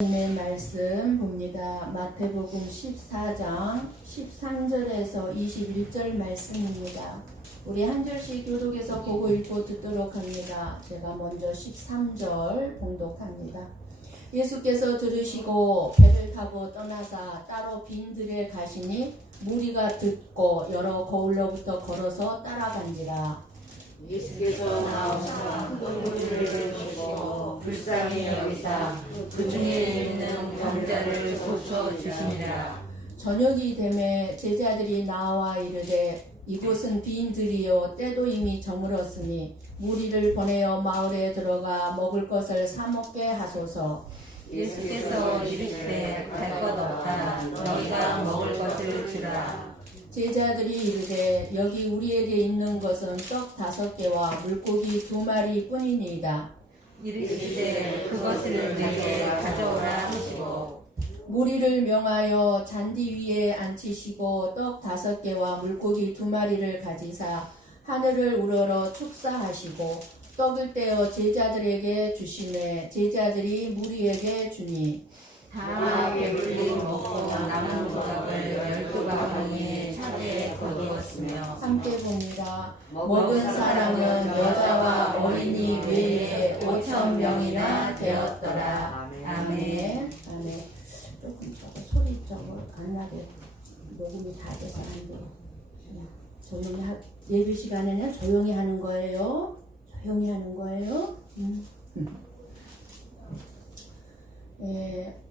하나님의 말씀 봅니다. 마태복음 14장 13절에서 21절 말씀입니다. 우리 한 절씩 교독해서 보고 읽고 듣도록 합니다. 제가 먼저 13절 봉독합니다. 예수께서 들으시고 배를 타고 떠나사 따로 빈 들에 가시니 무리가 듣고 여러 거울로부터 걸어서 따라간지라. 예수께서 나오사 큰 무리를 보시고 불쌍히 여기사 그 중에 있는 병자를 고쳐 주시니라. 저녁이 되매 제자들이 나와 이르되 이곳은 빈 들이요 때도 이미 저물었으니 무리를 보내어 마을에 들어가 먹을 것을 사 먹게 하소서. 예수께서 이르시되 갈 것 없다. 너희가 먹을 것을 주라. 제자들이 이르되 여기 우리에게 있는 것은 떡 5개와 물고기 2마리 뿐이니이다. 이르시되 그것을 내게 가져오라 하시고 무리를 명하여 잔디 위에 앉히시고 떡 5개와 물고기 2마리를 가지사 하늘을 우러러 축사하시고 떡을 떼어 제자들에게 주시매 제자들이 무리에게 주니 다 배불리 먹고 남은 조각을 12가방에 차례에 거두었으며 함께 봅니다. 먹은 사람은 여자와 어린이 외에 5,000명이나 되었더라. 아멘. 아멘. 조금 소리 안 나게 녹음이 다 돼서 안 돼요. 조용히 예배 시간에는 조용히 하는 거예요. 조용히 하는 거예요.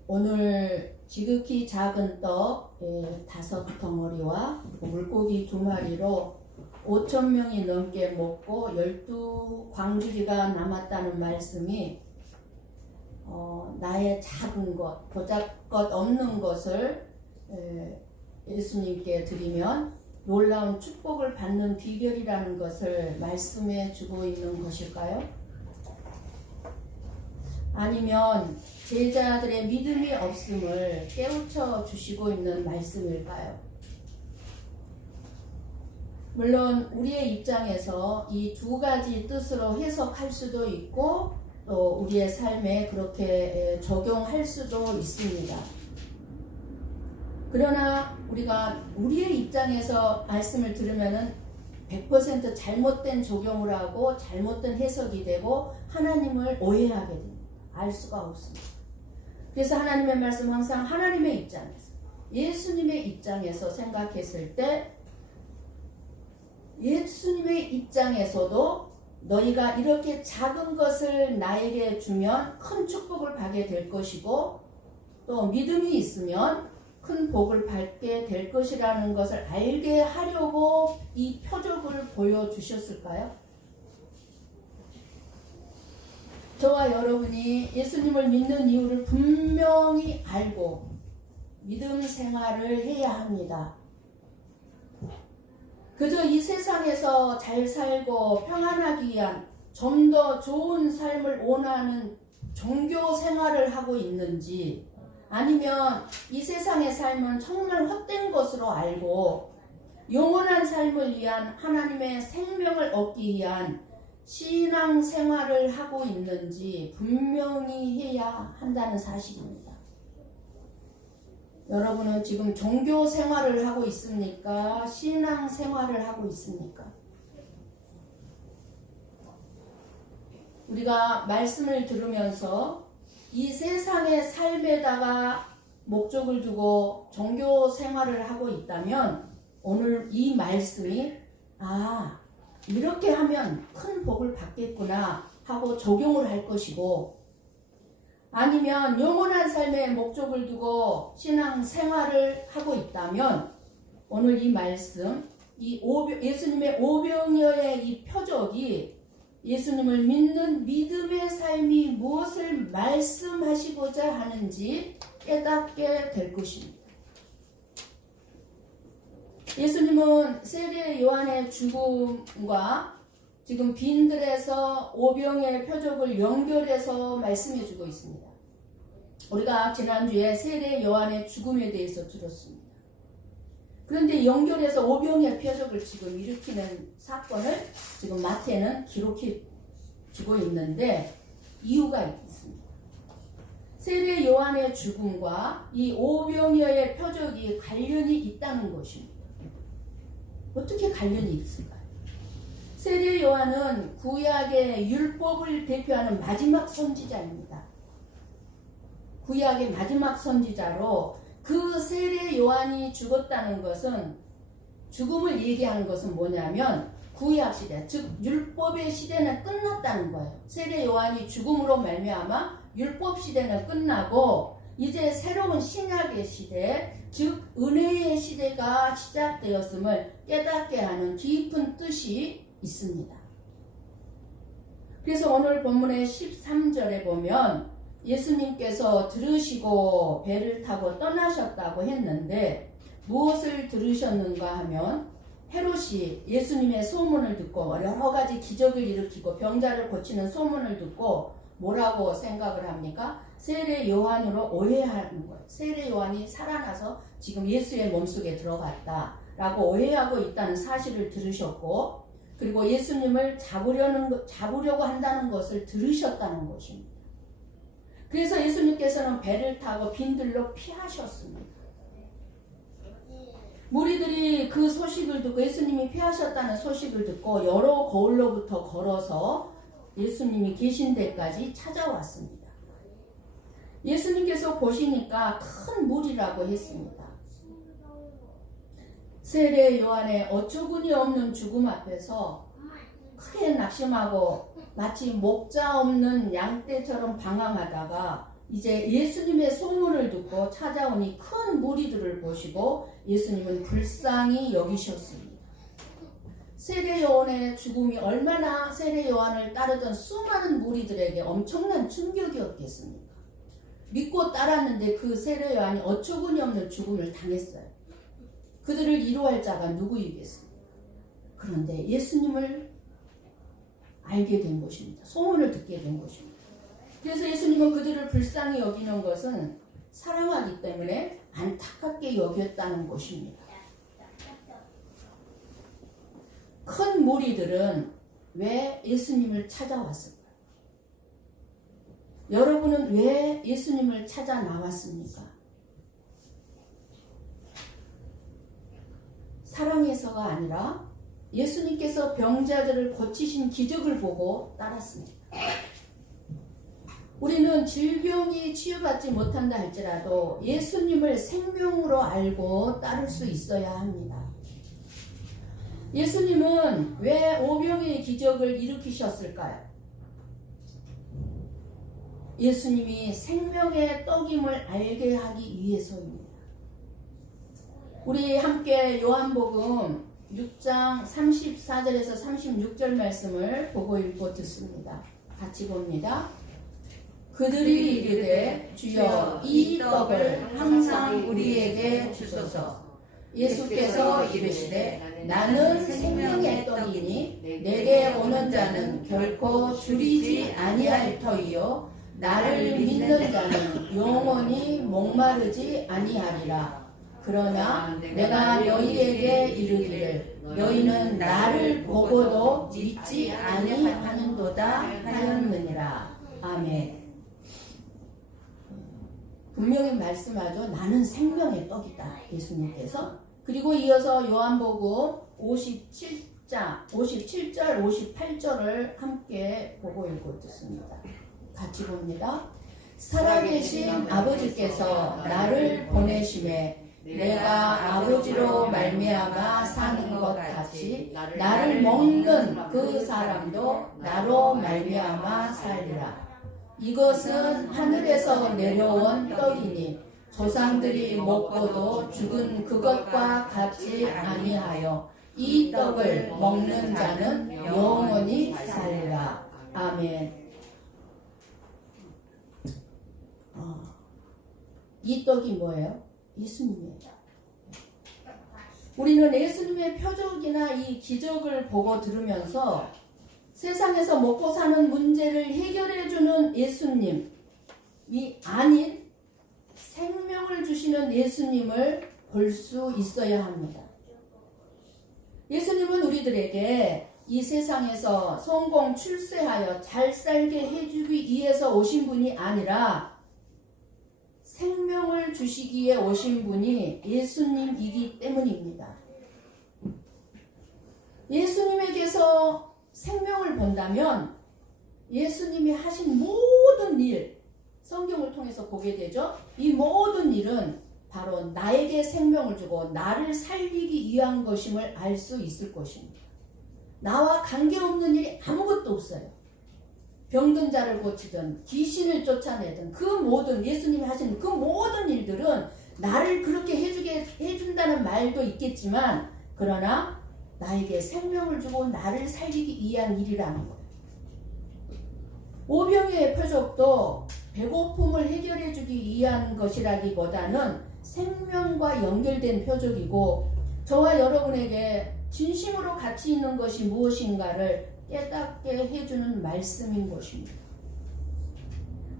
오늘 지극히 작은 떡 5덩어리와 물고기 2마리로 5,000명이 넘게 먹고 12광주리가 남았다는 말씀이 나의 작은 것, 보잘것 없는 것을 예수님께 드리면 놀라운 축복을 받는 비결이라는 것을 말씀해 주고 있는 것일까요? 아니면 제자들의 믿음이 없음을 깨우쳐 주시고 있는 말씀일까요? 물론 우리의 입장에서 이 2가지 뜻으로 해석할 수도 있고 또 우리의 삶에 그렇게 적용할 수도 있습니다. 그러나 우리가 우리의 입장에서 말씀을 들으면은 100% 잘못된 적용을 하고 잘못된 해석이 되고 하나님을 오해하게 됩니다. 알 수가 없습니다. 그래서 하나님의 말씀 항상 하나님의 입장에서 예수님의 입장에서 생각했을 때 예수님의 입장에서도 너희가 이렇게 작은 것을 나에게 주면 큰 축복을 받게 될 것이고 또 믿음이 있으면 큰 복을 받게 될 것이라는 것을 알게 하려고 이 표적을 보여주셨을까요? 저와 여러분이 예수님을 믿는 이유를 분명히 알고 믿음 생활을 해야 합니다. 그저 이 세상에서 잘 살고 평안하기 위한 좀 더 좋은 삶을 원하는 종교 생활을 하고 있는지 아니면 이 세상의 삶은 정말 헛된 것으로 알고 영원한 삶을 위한 하나님의 생명을 얻기 위한 신앙 생활을 하고 있는지 분명히 해야 한다는 사실입니다. 여러분은 지금 종교 생활을 하고 있습니까? 신앙 생활을 하고 있습니까? 우리가 말씀을 들으면서 이 세상의 삶에다가 목적을 두고 종교 생활을 하고 있다면 오늘 이 말씀이 이렇게 하면 큰 복을 받겠구나 하고 적용을 할 것이고 아니면 영원한 삶의 목적을 두고 신앙 생활을 하고 있다면 오늘 이 말씀, 예수님의 오병이어의 이 표적이 예수님을 믿는 믿음의 삶이 무엇을 말씀하시고자 하는지 깨닫게 될 것입니다. 예수님은 세례 요한의 죽음과 지금 빈들에서 오병의 표적을 연결해서 말씀해 주고 있습니다. 우리가 지난주에 세례 요한의 죽음에 대해서 들었습니다. 그런데 연결해서 오병의 표적을 지금 일으키는 사건을 지금 마태는 기록해 주고 있는데 이유가 있습니다. 세례 요한의 죽음과 이 오병이어의 표적이 관련이 있다는 것입니다. 어떻게 관련이 있을까요? 세례 요한은 구약의 율법을 대표하는 마지막 선지자입니다. 구약의 마지막 선지자로 그 세례 요한이 죽었다는 것은, 죽음을 얘기하는 것은 뭐냐면 구약 시대, 즉 율법의 시대는 끝났다는 거예요. 세례 요한이 죽음으로 말미암아 율법 시대는 끝나고 이제 새로운 신약의 시대, 즉 은혜의 시대가 시작되었음을 깨닫게 하는 깊은 뜻이 있습니다. 그래서 오늘 본문의 13절에 보면 예수님께서 들으시고 배를 타고 떠나셨다고 했는데 무엇을 들으셨는가 하면, 헤롯이 예수님의 소문을 듣고 여러 가지 기적을 일으키고 병자를 고치는 소문을 듣고 뭐라고 생각을 합니까? 세례 요한으로 오해하는 거예요. 세례 요한이 살아나서 지금 예수의 몸속에 들어갔다라고 오해하고 있다는 사실을 들으셨고, 그리고 예수님을 잡으려고 한다는 것을 들으셨다는 것입니다. 그래서 예수님께서는 배를 타고 빈들로 피하셨습니다. 무리들이 그 소식을 듣고, 예수님이 피하셨다는 소식을 듣고 여러 거울로부터 걸어서 예수님이 계신 데까지 찾아왔습니다. 예수님께서 보시니까 큰 무리라고 했습니다. 세례 요한의 어처구니 없는 죽음 앞에서 크게 낙심하고 마치 목자 없는 양떼처럼 방황하다가 이제 예수님의 소문을 듣고 찾아오니 큰 무리들을 보시고 예수님은 불쌍히 여기셨습니다. 세례 요한의 죽음이 얼마나 세례 요한을 따르던 수많은 무리들에게 엄청난 충격이었겠습니까? 믿고 따랐는데 그 세례 요한이 어처구니 없는 죽음을 당했어요. 그들을 위로할 자가 누구이겠습니까? 그런데 예수님을 알게 된 것입니다. 소문을 듣게 된 것입니다. 그래서 예수님은 그들을 불쌍히 여기는 것은 사랑하기 때문에 안타깝게 여겼다는 것입니다. 큰 무리들은 왜 예수님을 찾아왔을까요? 여러분은 왜 예수님을 찾아 나왔습니까? 사랑해서가 아니라 예수님께서 병자들을 고치신 기적을 보고 따랐습니다. 우리는 질병이 치유받지 못한다 할지라도 예수님을 생명으로 알고 따를 수 있어야 합니다. 예수님은 왜 오병이의 기적을 일으키셨을까요? 예수님이 생명의 떡임을 알게 하기 위해서입니다. 우리 함께 요한복음 6장 34절에서 36절 말씀을 보고 읽고 듣습니다. 같이 봅니다. 그들이 이르되 주여 이 떡을 항상 우리에게 주소서. 예수께서 이르시되 나는 생명의 떡이니 내게 오는 자는 결코 줄이지 아니할 터이요 나를 믿는 자는 영원히 목마르지 아니하리라. 그러나 내가 너희에게 이르기를 너희는 나를 보고도 믿지 아니하는도다 하였느니라. 아멘. 분명히 말씀하죠. 나는 생명의 떡이다. 예수님께서. 그리고 이어서 요한복음 57절, 58절을 함께 보고 읽고 듣습니다. 같이 봅니다. 살아계신 아버지께서 나를 보내심에 내가 아버지로 말미암아 사는 것 같이 나를 먹는 그 사람도 나로 말미암아 살리라. 이것은 하늘에서 내려온 떡이니 조상들이 먹고도 죽은 그것과 같지 아니하여 이 떡을 먹는 자는 영원히 살리라. 아멘. 이 떡이 뭐예요? 예수님이에요. 우리는 예수님의 표적이나 이 기적을 보고 들으면서 세상에서 먹고 사는 문제를 해결해주는 예수님이 아닌 생명을 주시는 예수님을 볼 수 있어야 합니다. 예수님은 우리들에게 이 세상에서 성공 출세하여 잘 살게 해주기 위해서 오신 분이 아니라 생명을 주시기에 오신 분이 예수님이기 때문입니다. 예수님에게서 생명을 본다면 예수님이 하신 모든 일, 성경을 통해서 보게 되죠. 이 모든 일은 바로 나에게 생명을 주고 나를 살리기 위한 것임을 알 수 있을 것입니다. 나와 관계없는 일이 아무것도 없어요. 병든 자를 고치든 귀신을 쫓아내든 그 모든 예수님이 하신 그 모든 일들은 나를 그렇게 해준다는 말도 있겠지만 그러나 나에게 생명을 주고 나를 살리기 위한 일이라는 거예요. 오병이의 표적도 배고픔을 해결해 주기 위한 것이라기보다는 생명과 연결된 표적이고 저와 여러분에게 진심으로 가치 있는 것이 무엇인가를 깨닫게 해주는 말씀인 것입니다.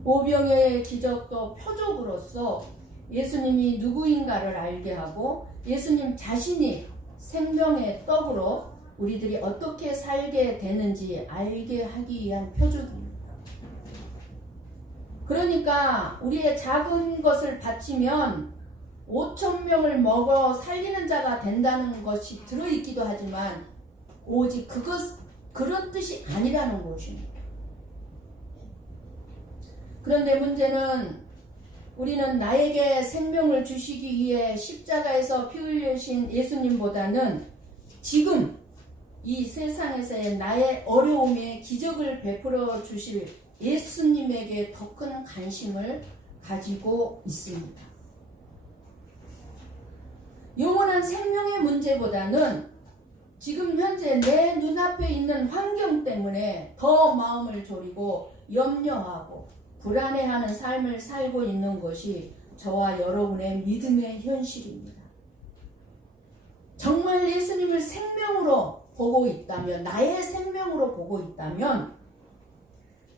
오병이의 기적도 표적으로서 예수님이 누구인가를 알게 하고 예수님 자신이 생명의 떡으로 우리들이 어떻게 살게 되는지 알게 하기 위한 표적입니다. 그러니까 우리의 작은 것을 바치면 5,000명을 먹어 살리는 자가 된다는 것이 들어있기도 하지만 오직 그런 뜻이 아니라는 것입니다. 그런데 문제는 우리는 나에게 생명을 주시기 위해 십자가에서 피 흘리신 예수님보다는 지금 이 세상에서의 나의 어려움에 기적을 베풀어 주실 예수님에게 더 큰 관심을 가지고 있습니다. 영원한 생명의 문제보다는 지금 현재 내 눈앞에 있는 환경 때문에 더 마음을 졸이고 염려하고 불안해하는 삶을 살고 있는 것이 저와 여러분의 믿음의 현실입니다. 정말 예수님을 생명으로 보고 있다면, 나의 생명으로 보고 있다면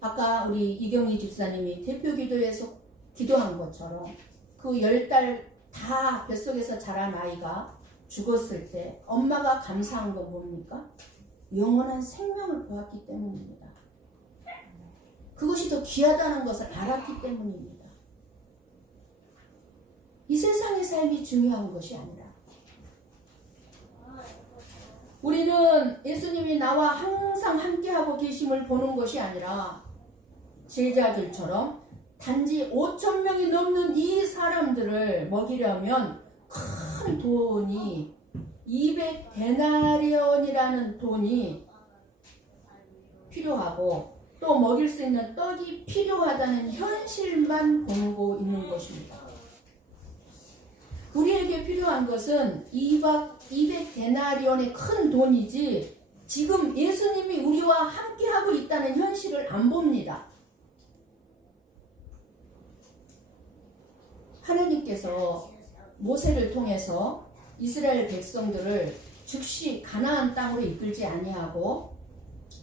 아까 우리 이경희 집사님이 대표기도에서 기도한 것처럼 그 10달 다 뱃속에서 자란 아이가 죽었을 때 엄마가 감사한 건 뭡니까? 영원한 생명을 보았기 때문입니다. 그것이 더 귀하다는 것을 알았기 때문입니다. 이 세상의 삶이 중요한 것이 아니라 우리는 예수님이 나와 항상 함께하고 계심을 보는 것이 아니라 제자들처럼 단지 5,000명이 넘는 이 사람들을 먹이려면 큰 돈이 200데나리온이라는 돈이 필요하고 또 먹일 수 있는 떡이 필요하다는 현실만 보고 있는 것입니다. 우리에게 필요한 것은 200데나리온의 큰 돈이지 지금 예수님이 우리와 함께하고 있다는 현실을 안 봅니다. 하나님께서 모세를 통해서 이스라엘 백성들을 즉시 가나안 땅으로 이끌지 아니하고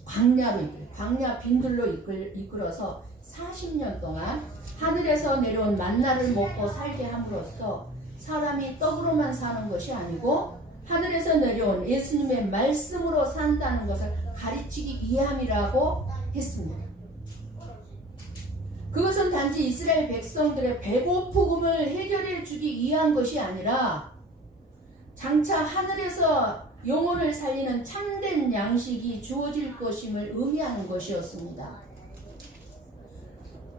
광야 빈들로 이끌어서 40년 동안 하늘에서 내려온 만나를 먹고 살게 함으로써 사람이 떡으로만 사는 것이 아니고 하늘에서 내려온 예수님의 말씀으로 산다는 것을 가르치기 위함이라고 했습니다. 그것은 단지 이스라엘 백성들의 배고픔을 해결해 주기 위한 것이 아니라 장차 하늘에서 영혼을 살리는 참된 양식이 주어질 것임을 의미하는 것이었습니다.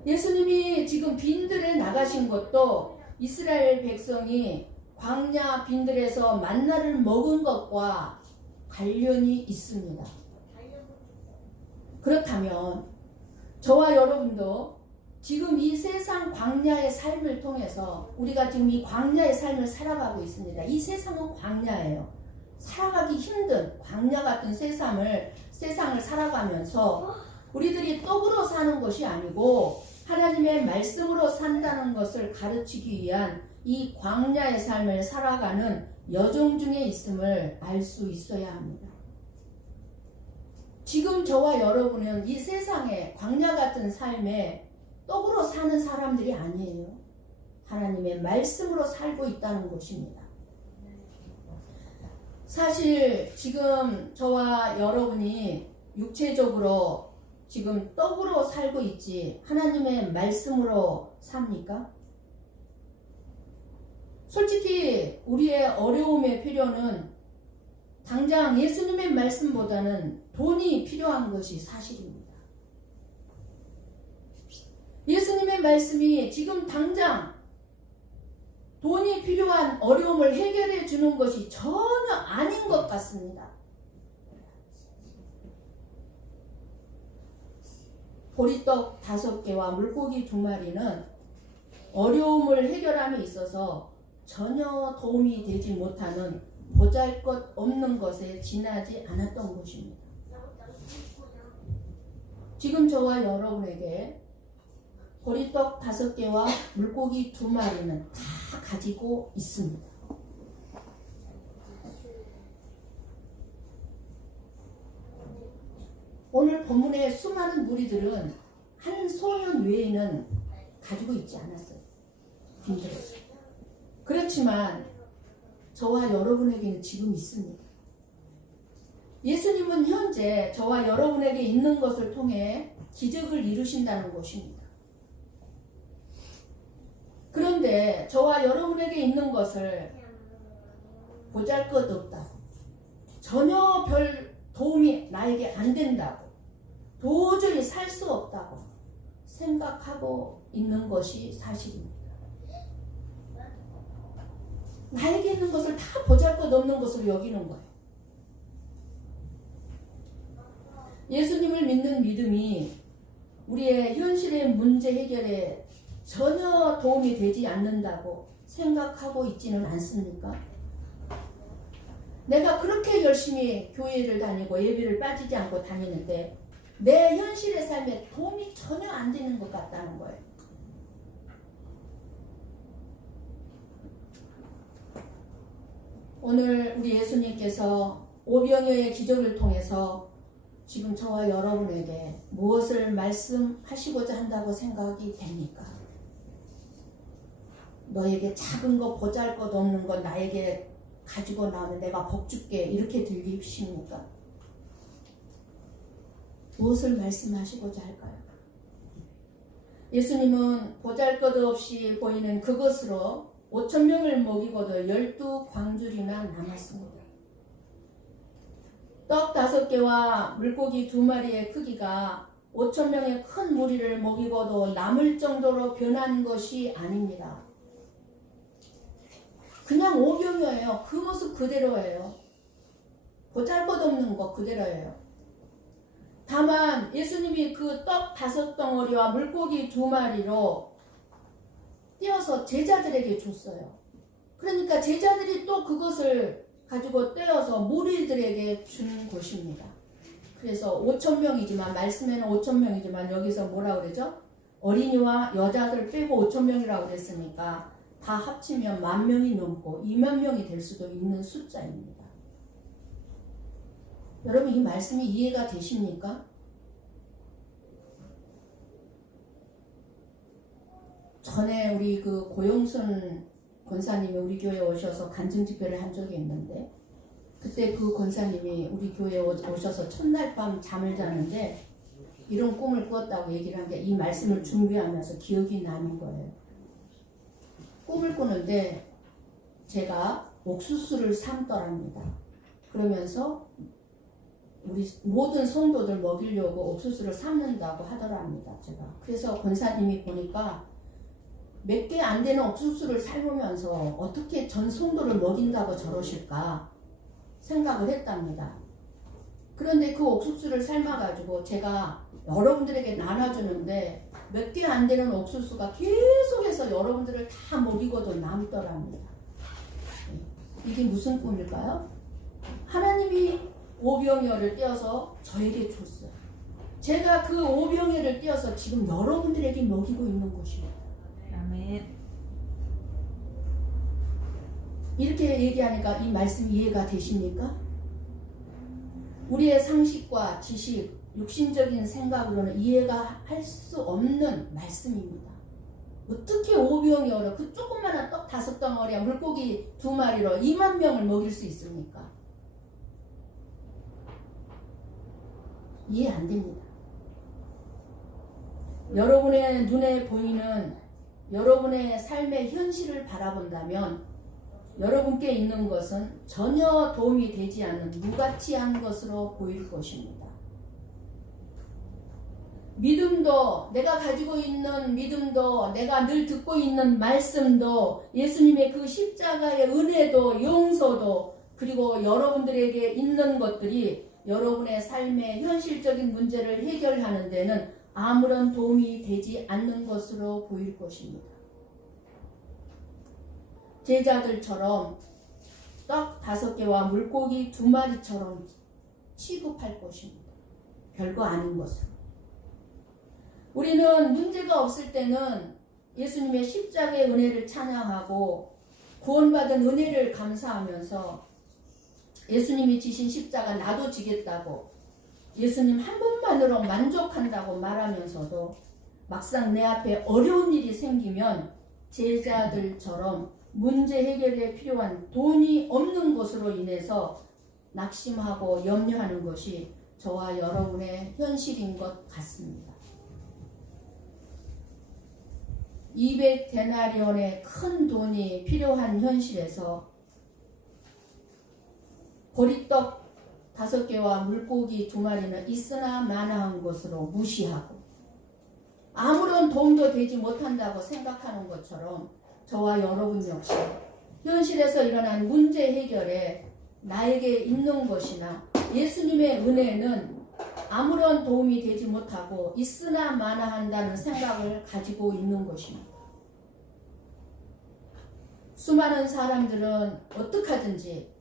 예수님이 지금 빈들에 나가신 것도 이스라엘 백성이 광야 빈들에서 만나를 먹은 것과 관련이 있습니다. 그렇다면 저와 여러분도 지금 이 세상 광야의 삶을 통해서 우리가 지금 이 광야의 삶을 살아가고 있습니다. 이 세상은 광야예요. 살아가기 힘든 광야 같은 세상을 살아가면서 우리들이 떡으로 사는 것이 아니고 하나님의 말씀으로 산다는 것을 가르치기 위한 이 광야의 삶을 살아가는 여정 중에 있음을 알 수 있어야 합니다. 지금 저와 여러분은 이 세상의 광야 같은 삶에 떡으로 사는 사람들이 아니에요. 하나님의 말씀으로 살고 있다는 것입니다. 사실 지금 저와 여러분이 육체적으로 지금 떡으로 살고 있지 하나님의 말씀으로 삽니까? 솔직히 우리의 어려움의 필요는 당장 예수님의 말씀보다는 돈이 필요한 것이 사실입니다. 예수님의 말씀이 지금 당장 돈이 필요한 어려움을 해결해 주는 것이 전혀 아닌 것 같습니다. 보리떡 5개와 물고기 2마리는 어려움을 해결함에 있어서 전혀 도움이 되지 못하는 보잘것없는 것에 지나지 않았던 것입니다. 지금 저와 여러분에게 보리떡 5개와 물고기 2마리는 다 가지고 있습니다. 오늘 본문의 수많은 무리들은 한 소년 외에는 가지고 있지 않았어요. 힘들었어요. 그렇지만 저와 여러분에게는 지금 있습니다. 예수님은 현재 저와 여러분에게 있는 것을 통해 기적을 이루신다는 것입니다. 그런데 저와 여러분에게 있는 것을 보잘것없다고, 전혀 별 도움이 나에게 안 된다고, 도저히 살 수 없다고 생각하고 있는 것이 사실입니다. 나에게 있는 것을 다 보잘것없는 것으로 여기는 거예요. 예수님을 믿는 믿음이 우리의 현실의 문제 해결에 전혀 도움이 되지 않는다고 생각하고 있지는 않습니까? 내가 그렇게 열심히 교회를 다니고 예배를 빠지지 않고 다니는데 내 현실의 삶에 도움이 전혀 안 되는 것 같다는 거예요. 오늘 우리 예수님께서 오병이어의 기적을 통해서 지금 저와 여러분에게 무엇을 말씀하시고자 한다고 생각이 됩니까? 너에게 작은 거 보잘것없는 거 나에게 가지고 나오면 내가 복 줄게 이렇게 들리십니까? 무엇을 말씀하시고자 할까요? 예수님은 보잘것없이 보이는 그것으로 5,000명을 먹이고도 12광줄이나 남았습니다. 떡 5개와 물고기 2마리의 크기가 5,000명의 큰 무리를 먹이고도 남을 정도로 변한 것이 아닙니다. 그냥 오병이어예요. 그 모습 그대로예요. 보잘것없는 것 그대로예요. 다만 예수님이 그 떡 5덩어리와 물고기 2마리로 떼어서 제자들에게 줬어요. 그러니까 제자들이 또 그것을 가지고 떼어서 무리들에게 준 것입니다. 그래서 5,000명이지만 말씀에는 5,000명이지만 여기서 뭐라 그러죠? 어린이와 여자들 빼고 5,000명이라고 그랬으니까 다 합치면 10,000명이 넘고 20,000명이 될 수도 있는 숫자입니다. 여러분 이 말씀이 이해가 되십니까? 전에 우리 그 고영순 권사님이 우리 교회에 오셔서 간증집회를 한 적이 있는데 그때 그 권사님이 우리 교회에 오셔서 첫날 밤 잠을 자는데 이런 꿈을 꾸었다고 얘기를 한 게 이 말씀을 준비하면서 기억이 나는 거예요. 꿈을 꾸는데 제가 옥수수를 삶더랍니다. 그러면서 우리 모든 성도들 먹이려고 옥수수를 삶는다고 하더랍니다. 제가. 그래서 권사님이 보니까 몇 개 안 되는 옥수수를 삶으면서 어떻게 전 성도를 먹인다고 저러실까 생각을 했답니다. 그런데 그 옥수수를 삶아가지고 제가 여러분들에게 나눠주는데 몇 개 안 되는 옥수수가 계속해서 여러분들을 다 먹이고도 남더랍니다. 이게 무슨 꿈일까요? 하나님이 오병이어를 떼어서 저에게 줬어요. 제가 그 오병이어를 떼어서 지금 여러분들에게 먹이고 있는 것입니다. 아멘. 이렇게 얘기하니까 이 말씀 이해가 되십니까? 우리의 상식과 지식, 육신적인 생각으로는 이해가 할 수 없는 말씀입니다. 어떻게 오병이어로 그 조그마한 떡 5덩어리와 물고기 2마리로 20,000명을 먹일 수 있습니까? 이해 안 됩니다. 여러분의 눈에 보이는 여러분의 삶의 현실을 바라본다면 여러분께 있는 것은 전혀 도움이 되지 않는 무가치한 것으로 보일 것입니다. 믿음도, 내가 가지고 있는 믿음도, 내가 늘 듣고 있는 말씀도, 예수님의 그 십자가의 은혜도, 용서도, 그리고 여러분들에게 있는 것들이 여러분의 삶의 현실적인 문제를 해결하는 데는 아무런 도움이 되지 않는 것으로 보일 것입니다. 제자들처럼 떡 5개와 물고기 2마리처럼 취급할 것입니다. 별거 아닌 것으로. 우리는 문제가 없을 때는 예수님의 십자가의 은혜를 찬양하고 구원받은 은혜를 감사하면서 예수님이 지신 십자가 나도 지겠다고 예수님 한 분만으로 만족한다고 말하면서도 막상 내 앞에 어려운 일이 생기면 제자들처럼 문제 해결에 필요한 돈이 없는 것으로 인해서 낙심하고 염려하는 것이 저와 여러분의 현실인 것 같습니다. 200데나리온의 큰 돈이 필요한 현실에서 보리떡 5개와 물고기 2마리는 있으나 마나한 것으로 무시하고 아무런 도움도 되지 못한다고 생각하는 것처럼 저와 여러분 역시 현실에서 일어난 문제 해결에 나에게 있는 것이나 예수님의 은혜는 아무런 도움이 되지 못하고 있으나 마나한다는 생각을 가지고 있는 것입니다. 수많은 사람들은 어떻게 하든지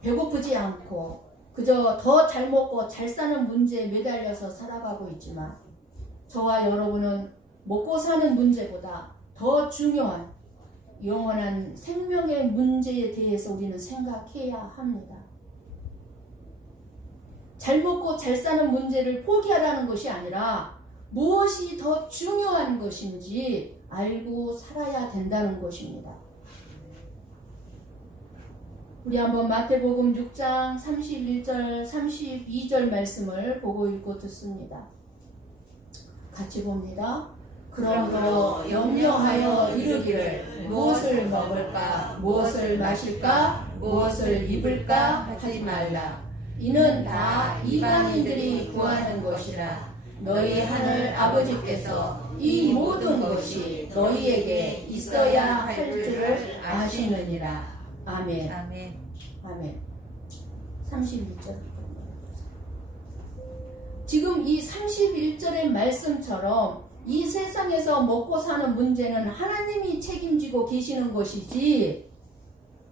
배고프지 않고 그저 더 잘 먹고 잘 사는 문제에 매달려서 살아가고 있지만 저와 여러분은 먹고 사는 문제보다 더 중요한 영원한 생명의 문제에 대해서 우리는 생각해야 합니다. 잘 먹고 잘 사는 문제를 포기하라는 것이 아니라 무엇이 더 중요한 것인지 알고 살아야 된다는 것입니다. 우리 한번 마태복음 6장 31절 32절 말씀을 보고 읽고 듣습니다. 같이 봅니다. 그러므로 염려하여 이르기를 무엇을 먹을까 무엇을 마실까 무엇을 입을까 하지 말라. 이는 다 이방인들이 구하는 것이라. 너희 하늘 아버지께서 이 모든 것이 너희에게 있어야 할 줄을 아시느니라. 아멘. 아멘. 아멘. 31절. 지금 이 31절의 말씀처럼 이 세상에서 먹고 사는 문제는 하나님이 책임지고 계시는 것이지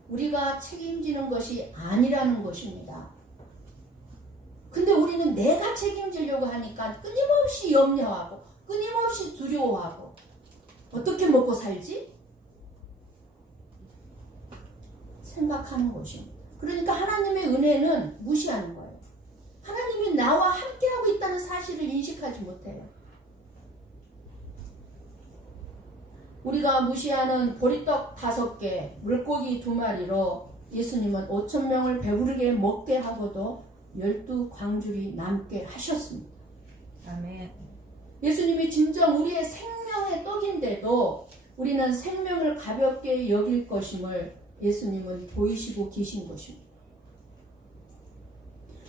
우리가 책임지는 것이 아니라는 것입니다. 근데 우리는 내가 책임지려고 하니까 끊임없이 염려하고 끊임없이 두려워하고 어떻게 먹고 살지? 생각하는 것입니다. 그러니까 하나님의 은혜는 무시하는 거예요. 하나님이 나와 함께하고 있다는 사실을 인식하지 못해요. 우리가 무시하는 보리떡 5개, 물고기 2마리로 예수님은 5,000명을 배부르게 먹게 하고도 12광줄이 남게 하셨습니다. 아멘. 예수님이 진정 우리의 생명의 떡인데도 우리는 생명을 가볍게 여길 것임을 예수님은 보이시고 계신 것입니다.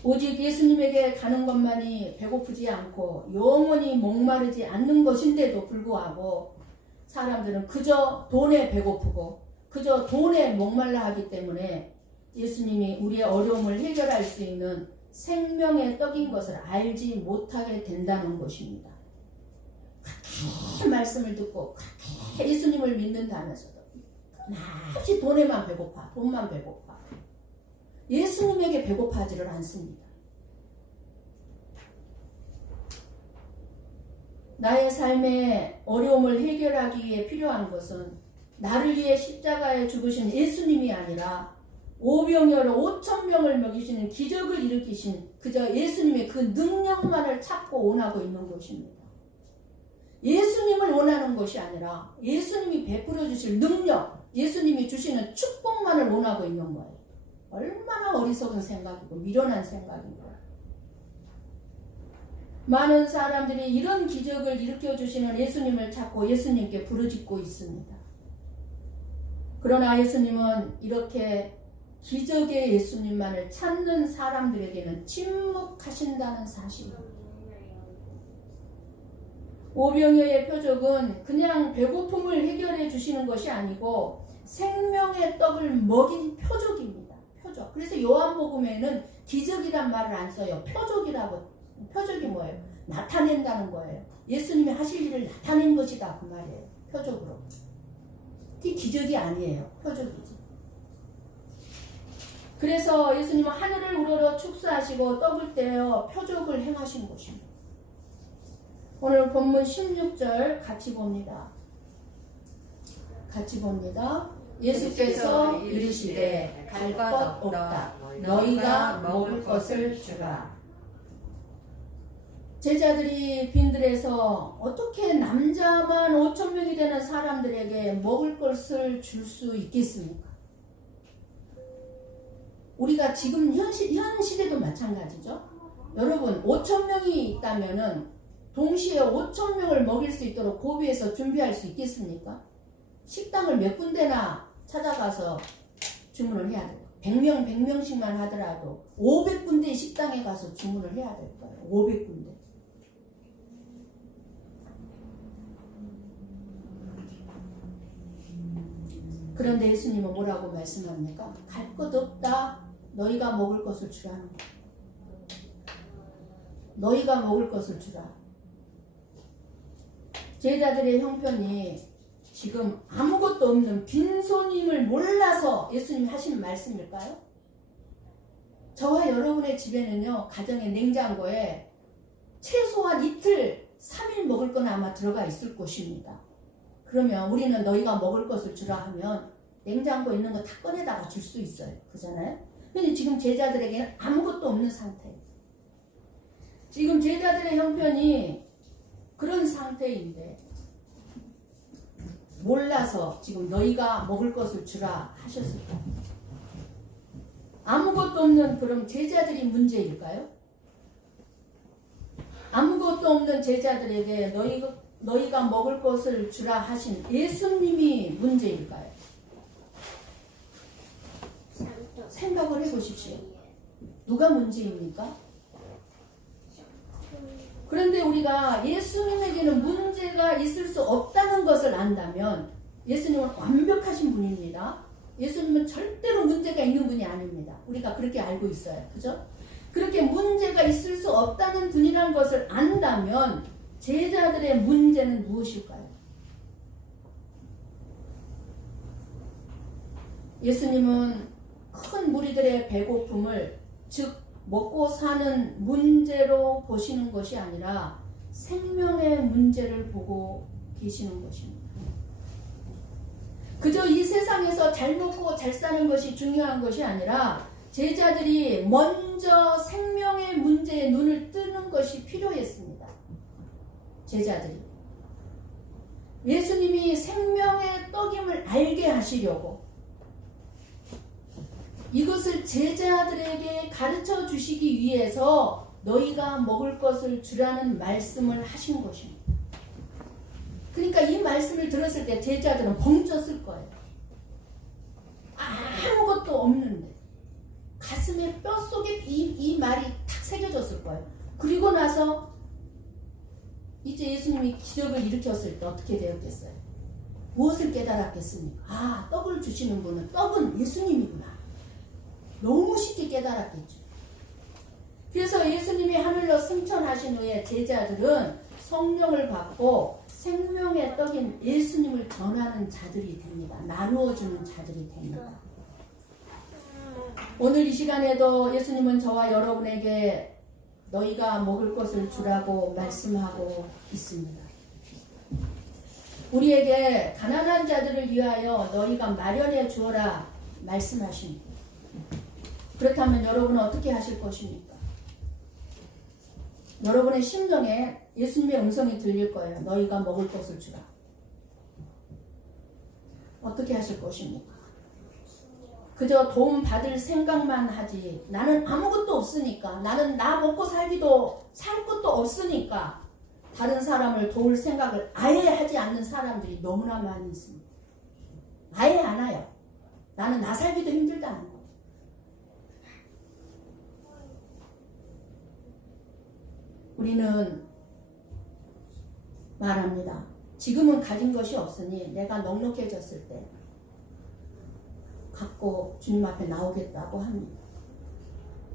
오직 예수님에게 가는 것만이 배고프지 않고 영원히 목마르지 않는 것인데도 불구하고 사람들은 그저 돈에 배고프고 그저 돈에 목말라 하기 때문에 예수님이 우리의 어려움을 해결할 수 있는 생명의 떡인 것을 알지 못하게 된다는 것입니다. 그렇게 말씀을 듣고 그렇게 예수님을 믿는다면서도 끝없이 돈에만 배고파, 돈만 배고파. 예수님에게 배고파하지를 않습니다. 나의 삶의 어려움을 해결하기 위해 필요한 것은 나를 위해 십자가에 죽으신 예수님이 아니라 오병이어로 5,000명을 먹이시는 기적을 일으키신 그저 예수님의 그 능력만을 찾고 원하고 있는 것입니다. 예수님을 원하는 것이 아니라 예수님이 베풀어 주실 능력, 예수님이 주시는 축복만을 원하고 있는 거예요. 얼마나 어리석은 생각이고 미련한 생각인가. 많은 사람들이 이런 기적을 일으켜 주시는 예수님을 찾고 예수님께 부르짖고 있습니다. 그러나 예수님은 이렇게 기적의 예수님만을 찾는 사람들에게는 침묵하신다는 사실입니다. 오병이어의 표적은 그냥 배고픔을 해결해 주시는 것이 아니고 생명의 떡을 먹인 표적입니다. 표적. 그래서 요한복음에는 기적이란 말을 안 써요. 표적이라고. 표적이 뭐예요? 나타낸다는 거예요. 예수님이 하실 일을 나타낸 것이다 그 말이에요. 표적으로. 그게 기적이 아니에요. 표적이지. 그래서 예수님은 하늘을 우러러 축사하시고 떡을 떼어 표적을 행하신 것입니다. 오늘 본문 16절 같이 봅니다. 같이 봅니다. 예수께서 이르시되 갈 것 없다. 너희가 먹을 것을 주라. 제자들이 빈들에서 어떻게 남자만 5,000명이 되는 사람들에게 먹을 것을 줄 수 있겠습니까? 우리가 지금 현 시대도 마찬가지죠. 여러분 5,000명이 있다면은 동시에 5,000명을 먹일 수 있도록 고비에서 준비할 수 있겠습니까? 식당을 몇 군데나 찾아가서 주문을 해야 돼요. 100명씩만 하더라도 500군데 식당에 가서 주문을 해야 될 거예요. 500군데. 그런데 예수님은 뭐라고 말씀합니까? 갈 것 없다. 너희가 먹을 것을 주라는 거예요. 너희가 먹을 것을 주라. 제자들의 형편이 지금 아무것도 없는 빈손임을 몰라서 예수님이 하시는 말씀일까요? 저와 여러분의 집에는요, 가정의 냉장고에 최소한 이틀, 3일 먹을 건 아마 들어가 있을 것입니다. 그러면 우리는 너희가 먹을 것을 주라 하면 냉장고에 있는 거 다 꺼내다가 줄 수 있어요. 그잖아요? 근데 지금 제자들에게는 아무것도 없는 상태예요. 지금 제자들의 형편이 그런 상태인데 몰라서 지금 너희가 먹을 것을 주라 하셨을까요? 아무것도 없는 그럼 제자들이 문제일까요? 아무것도 없는 제자들에게 너희가 먹을 것을 주라 하신 예수님이 문제일까요? 생각을 해보십시오. 누가 문제입니까? 그런데 우리가 예수님에게는 문제가 있을 수 없다는 것을 안다면 예수님은 완벽하신 분입니다. 예수님은 절대로 문제가 있는 분이 아닙니다. 우리가 그렇게 알고 있어요. 그죠? 그렇게 문제가 있을 수 없다는 분이라는 것을 안다면 제자들의 문제는 무엇일까요? 예수님은 큰 무리들의 배고픔을 즉 먹고 사는 문제로 보시는 것이 아니라 생명의 문제를 보고 계시는 것입니다. 그저 이 세상에서 잘 먹고 잘 사는 것이 중요한 것이 아니라 제자들이 먼저 생명의 문제에 눈을 뜨는 것이 필요했습니다. 제자들이. 예수님이 생명의 떡임을 알게 하시려고 이것을 제자들에게 가르쳐 주시기 위해서 너희가 먹을 것을 주라는 말씀을 하신 것입니다. 그러니까 이 말씀을 들었을 때 제자들은 벙쪘을 거예요. 아무것도 없는데 가슴에 뼛속에 이 말이 탁 새겨졌을 거예요. 그리고 나서 이제 예수님이 기적을 일으켰을 때 어떻게 되었겠어요? 무엇을 깨달았겠습니까? 아, 떡을 주시는 분은 떡은 예수님이구나. 너무 쉽게 깨달았겠죠. 그래서 예수님이 하늘로 승천하신 후에 제자들은 성령을 받고 생명의 떡인 예수님을 전하는 자들이 됩니다. 나누어주는 자들이 됩니다. 오늘 이 시간에도 예수님은 저와 여러분에게 너희가 먹을 것을 주라고 말씀하고 있습니다. 우리에게 가난한 자들을 위하여 너희가 마련해 주어라 말씀하십니다. 그렇다면 여러분은 어떻게 하실 것입니까? 여러분의 심정에 예수님의 음성이 들릴 거예요. 너희가 먹을 것을 주라. 어떻게 하실 것입니까? 그저 도움 받을 생각만 하지. 나는 아무것도 없으니까. 나는 나 먹고 살기도 살 것도 없으니까 다른 사람을 도울 생각을 아예 하지 않는 사람들이 너무나 많이 있습니다. 아예 안 해요. 난 나 살기도 힘들다는 거. 우리는 말합니다. 지금은 가진 것이 없으니 내가 넉넉해졌을 때 갖고 주님 앞에 나오겠다고 합니다.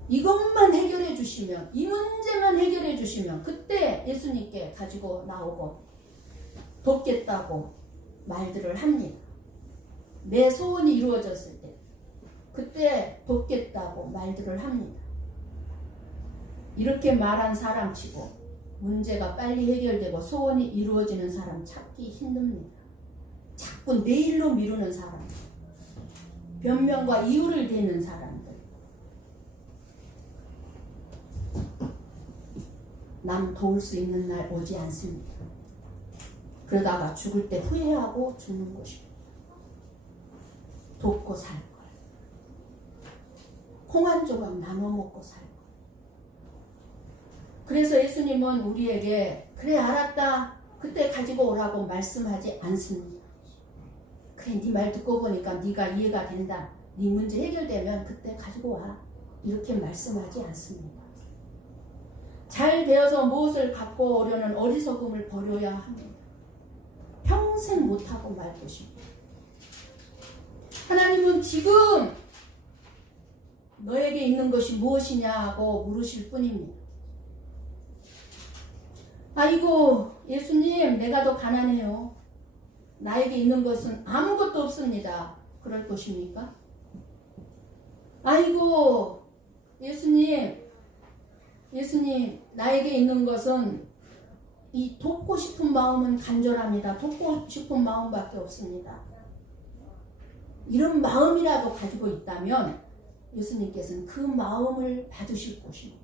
이것만 해결해 주시면, 이 문제만 해결해 주시면 그때 예수님께 가지고 나오고 돕겠다고 말들을 합니다. 내 소원이 이루어졌을 때 그때 돕겠다고 말들을 합니다. 이렇게 말한 사람치고 문제가 빨리 해결되고 소원이 이루어지는 사람 찾기 힘듭니다. 자꾸 내일로 미루는 사람, 변명과 이유를 대는 사람들, 남 도울 수 있는 날 오지 않습니다. 그러다가 죽을 때 후회하고 죽는 것입니다. 돕고 살 걸. 콩 한 조각 나눠 먹고 살 걸. 그래서 예수님은 우리에게 그래 알았다 그때 가지고 오라고 말씀하지 않습니다. 그래 네 말 듣고 보니까 네가 이해가 된다. 네 문제 해결되면 그때 가지고 와. 이렇게 말씀하지 않습니다. 잘 되어서 무엇을 갖고 오려는 어리석음을 버려야 합니다. 평생 못하고 말 것입니다. 하나님은 지금 너에게 있는 것이 무엇이냐고 물으실 뿐입니다. 아이고 예수님 내가 더 가난해요. 나에게 있는 것은 아무것도 없습니다. 그럴 것입니까? 아이고 예수님 나에게 있는 것은 이 돕고 싶은 마음은 간절합니다. 돕고 싶은 마음밖에 없습니다. 이런 마음이라도 가지고 있다면 예수님께서는 그 마음을 받으실 것입니다.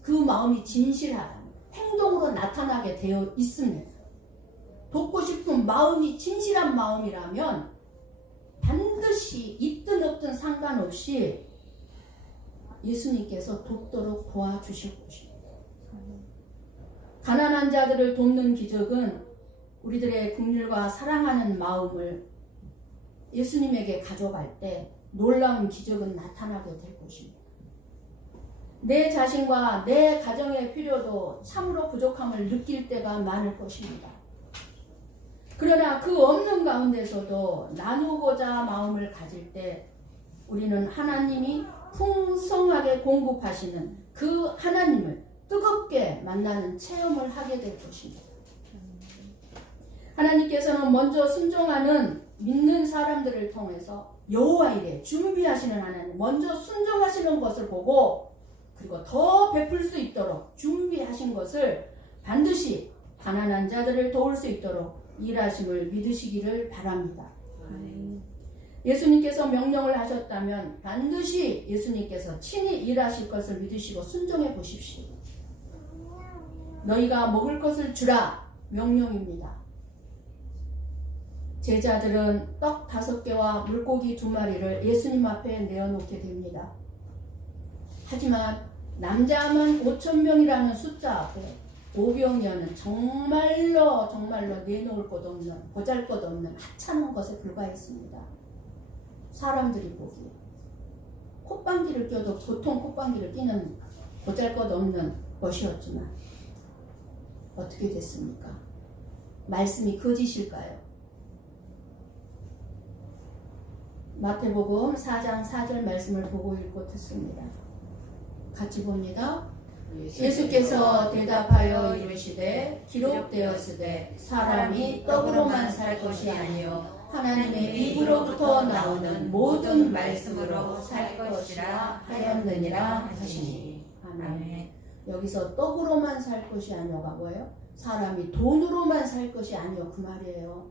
그 마음이 진실하다면 행동으로 나타나게 되어 있습니다. 돕고 싶은 마음이 진실한 마음이라면 반드시 있든 없든 상관없이 예수님께서 돕도록 도와주실 것입니다. 가난한 자들을 돕는 기적은 우리들의 긍휼과 사랑하는 마음을 예수님에게 가져갈 때 놀라운 기적은 나타나게 될 것입니다. 내 자신과 내 가정의 필요도 참으로 부족함을 느낄 때가 많을 것입니다. 그러나 그 없는 가운데서도 나누고자 마음을 가질 때 우리는 하나님이 풍성하게 공급하시는 그 하나님을 뜨겁게 만나는 체험을 하게 될 것입니다. 하나님께서는 먼저 순종하는 믿는 사람들을 통해서 여호와 이레 준비하시는 하나님, 먼저 순종하시는 것을 보고 그리고 더 베풀 수 있도록 준비하신 것을 반드시 가난한 자들을 도울 수 있도록 일하심을 믿으시기를 바랍니다. 예수님께서 명령을 하셨다면 반드시 예수님께서 친히 일하실 것을 믿으시고 순종해 보십시오. 너희가 먹을 것을 주라 명령입니다. 제자들은 떡 5개와 물고기 2마리를 예수님 앞에 내어놓게 됩니다. 하지만 남자만 5,000명이라는 숫자 앞에 오병이어는 정말로 내놓을 것 없는, 보잘것없는 하찮은 것에 불과했습니다. 사람들이 보기에 콧방귀를 껴도 보통 콧방귀를 끼는 보잘것없는 것이었지만 어떻게 됐습니까? 말씀이 거짓일까요? 마태복음 4장 4절 말씀을 보고 읽고 듣습니다. 같이 봅니다. 예수께서 대답하여 이르시되 기록되었으되 사람이 떡으로만 살 것이 아니요 하나님의 입으로부터 나오는 모든 말씀으로 살 것이라 하였느니라 하시니. 아멘. 여기서 떡으로만 살 것이 아니오가 뭐예요? 사람이 돈으로만 살 것이 아니오 그 말이에요.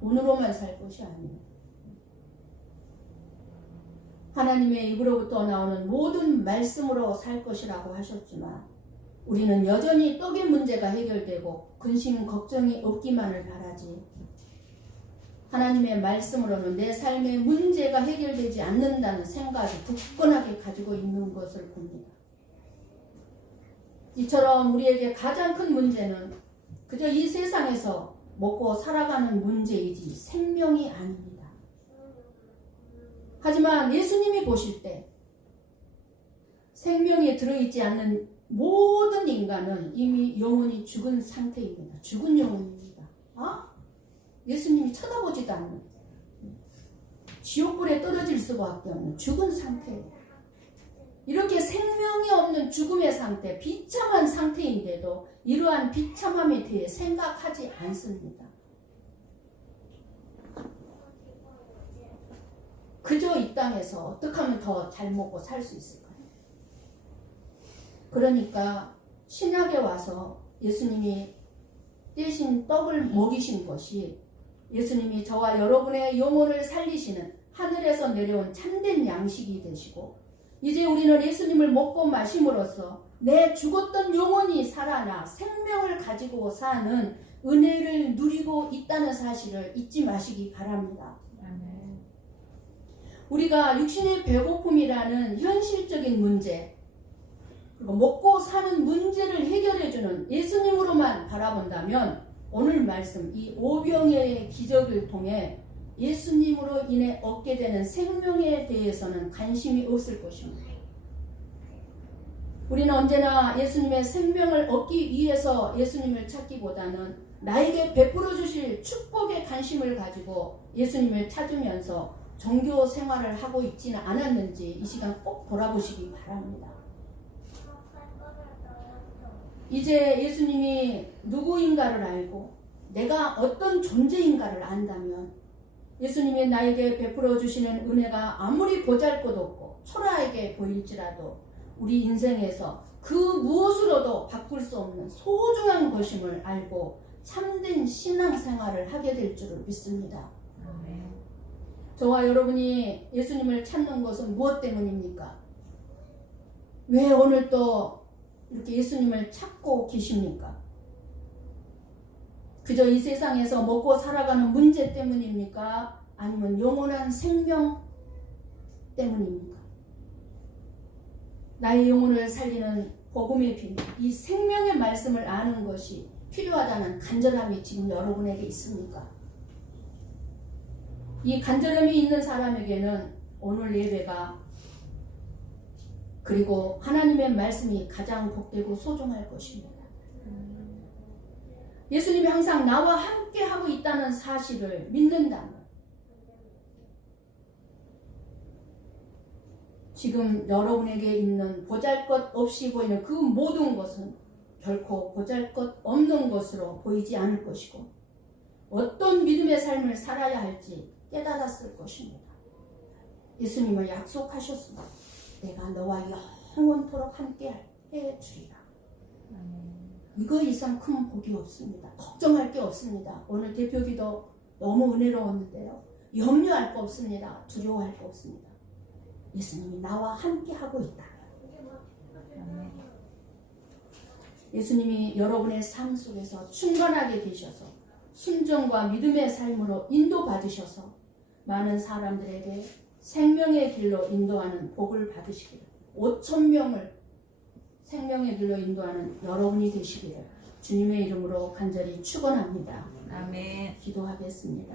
돈으로만 살 것이 아니오. 하나님의 입으로부터 나오는 모든 말씀으로 살 것이라고 하셨지만 우리는 여전히 떡의 문제가 해결되고 근심 걱정이 없기만을 바라지 하나님의 말씀으로는 내 삶의 문제가 해결되지 않는다는 생각이 굳건하게 가지고 있는 것을 봅니다. 이처럼 우리에게 가장 큰 문제는 그저 이 세상에서 먹고 살아가는 문제이지 생명이 아닙니다. 하지만 예수님이 보실 때 생명이 들어있지 않는 모든 인간은 이미 영혼이 죽은 상태입니다. 죽은 영혼입니다. 예수님이 쳐다보지도 않는, 지옥불에 떨어질 수밖에 없는 죽은 상태예요. 이렇게 생명이 없는 죽음의 상태, 비참한 상태인데도 이러한 비참함에 대해 생각하지 않습니다. 그저 이 땅에서 어떻게 하면 더 잘 먹고 살 수 있을까요? 그러니까 신약에 와서 예수님이 떼신 떡을 먹이신 것이 예수님이 저와 여러분의 영혼을 살리시는 하늘에서 내려온 참된 양식이 되시고, 이제 우리는 예수님을 먹고 마심으로써 내 죽었던 영혼이 살아나 생명을 가지고 사는 은혜를 누리고 있다는 사실을 잊지 마시기 바랍니다. 우리가 육신의 배고픔이라는 현실적인 문제, 그리고 먹고 사는 문제를 해결해주는 예수님으로만 바라본다면 오늘 말씀 이 오병이어의 기적을 통해 예수님으로 인해 얻게 되는 생명에 대해서는 관심이 없을 것입니다. 우리는 언제나 예수님의 생명을 얻기 위해서 예수님을 찾기보다는 나에게 베풀어 주실 축복에 관심을 가지고 예수님을 찾으면서 종교 생활을 하고 있지는 않았는지 이 시간 꼭 돌아보시기 바랍니다. 이제 예수님이 누구인가를 알고 내가 어떤 존재인가를 안다면 예수님이 나에게 베풀어 주시는 은혜가 아무리 보잘것없고 초라하게 보일지라도 우리 인생에서 그 무엇으로도 바꿀 수 없는 소중한 것임을 알고 참된 신앙생활을 하게 될 줄을 믿습니다. 저와 여러분이 예수님을 찾는 것은 무엇 때문입니까? 왜 오늘 또 이렇게 예수님을 찾고 계십니까? 그저 이 세상에서 먹고 살아가는 문제 때문입니까? 아니면 영원한 생명 때문입니까? 나의 영혼을 살리는 복음의 비밀, 이 생명의 말씀을 아는 것이 필요하다는 간절함이 지금 여러분에게 있습니까? 이 간절함이 있는 사람에게는 오늘 예배가 그리고 하나님의 말씀이 가장 복되고 소중할 것입니다. 예수님이 항상 나와 함께 하고 있다는 사실을 믿는다면 지금 여러분에게 있는 보잘것 없이 보이는 그 모든 것은 결코 보잘것 없는 것으로 보이지 않을 것이고 어떤 믿음의 삶을 살아야 할지 깨달았을 것입니다. 예수님은 약속하셨습니다. 내가 너와 영원토록 함께 해주리라. 이거 이상 큰 복이 없습니다. 걱정할 게 없습니다. 오늘 대표기도 너무 은혜로웠는데요. 염려할 거 없습니다. 두려워할 거 없습니다. 예수님이 나와 함께 하고 있다. 예수님이 여러분의 삶 속에서 충만하게 계셔서 순종과 믿음의 삶으로 인도받으셔서 많은 사람들에게 생명의 길로 인도하는 복을 받으시기를 5,000명을 생명의 길로 인도하는 여러분이 되시기를 주님의 이름으로 간절히 축원합니다. 아멘. 기도하겠습니다.